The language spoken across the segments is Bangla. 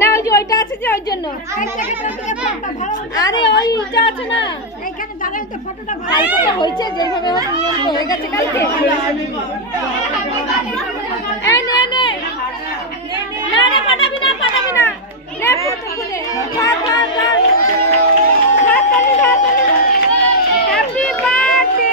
না ওই যে ওইটা আছে যে ওই জন্য। আরে ওই ইটা আছে না এইখানে দাঁড়াই তো ফটোটা ভালো হয়েছে যেভাবে নিয়ম হয়ে গেছে কালকে। এই নে নে না না পাঠাবি না নে ফটো খুলে খা খা খা হ্যাপি বার্থডে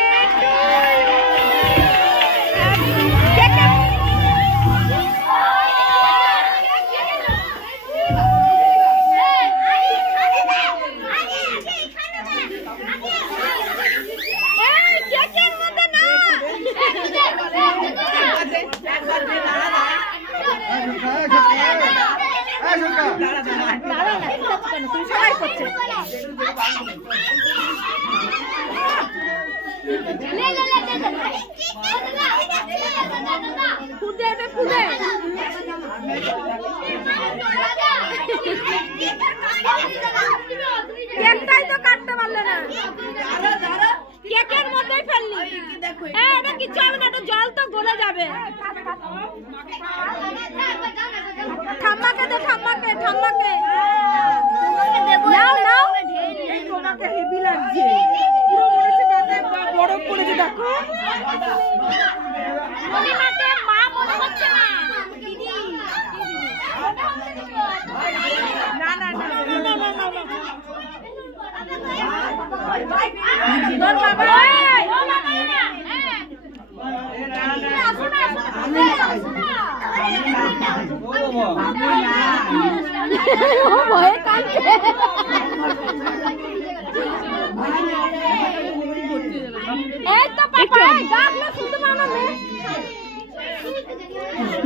টু কেকটাই তো কাটতে পারলে না, কেকের মধ্যেই ফেললি। এটা কিছু হবে না, এটা জল তো গলে যাবে। ঠাম্মাকে দে, ঠাম্মাকে নাও নাও। তোমাকে হেভি লাগছে, বরফ পড়েছে দেখো। মা মনে হচ্ছে না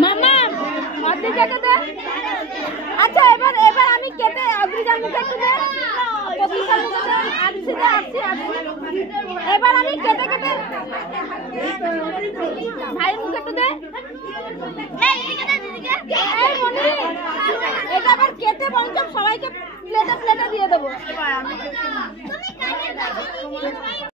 মামা আচ্ছা এবার আমি কেটে অগ্রিজার মুখে একটু দে, এবার আমি কেটে ভাইয়ের মুখে একটু দে। এটা আবার কেটে পঞ্চম সবাইকে প্লেটে দিয়ে দেবো।